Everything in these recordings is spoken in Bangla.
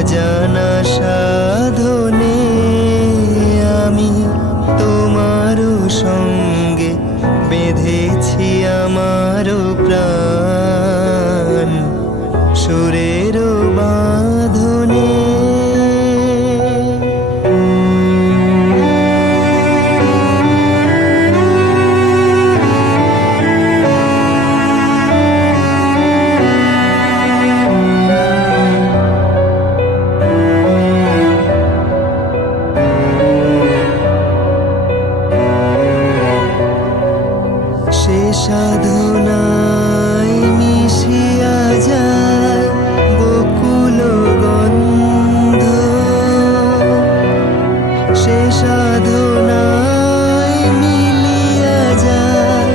অজানা সাধনে আমি তোমারও সঙ্গে বেঁধেছি আমারও প্রাণ সুরের বাঁধনে। সে সাধনায় মিশিয়া যায় বকুল গন্ধ, সে সাধনায় মিলিয়া যায়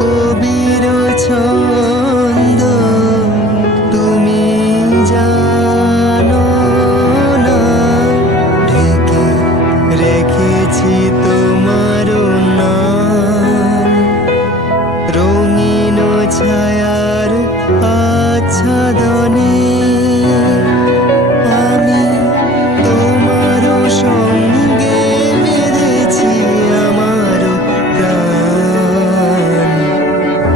কবির ছন্দ। তুমি জানো না ঢেকে রেখেছি তোমার নাম রঙিন ছায়ার আচ্ছাদনে। আমি তোমার সঙ্গে বেঁধেছি আমার প্রাণ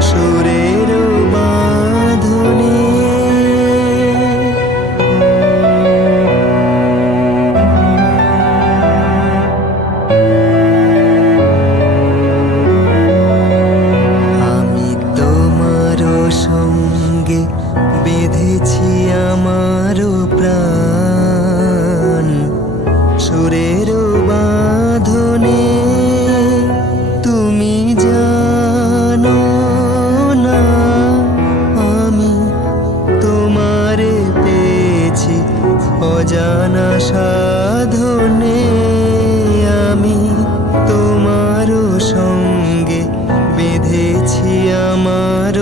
সুরের বাঁধনে। সঙ্গে বেঁধেছি আমার প্রাণ সুরের বাঁধনে। তুমি জানো না আমি তোমারে পেয়েছি অজানা সাধনে। আমি তোমার সঙ্গে বেঁধেছি আমার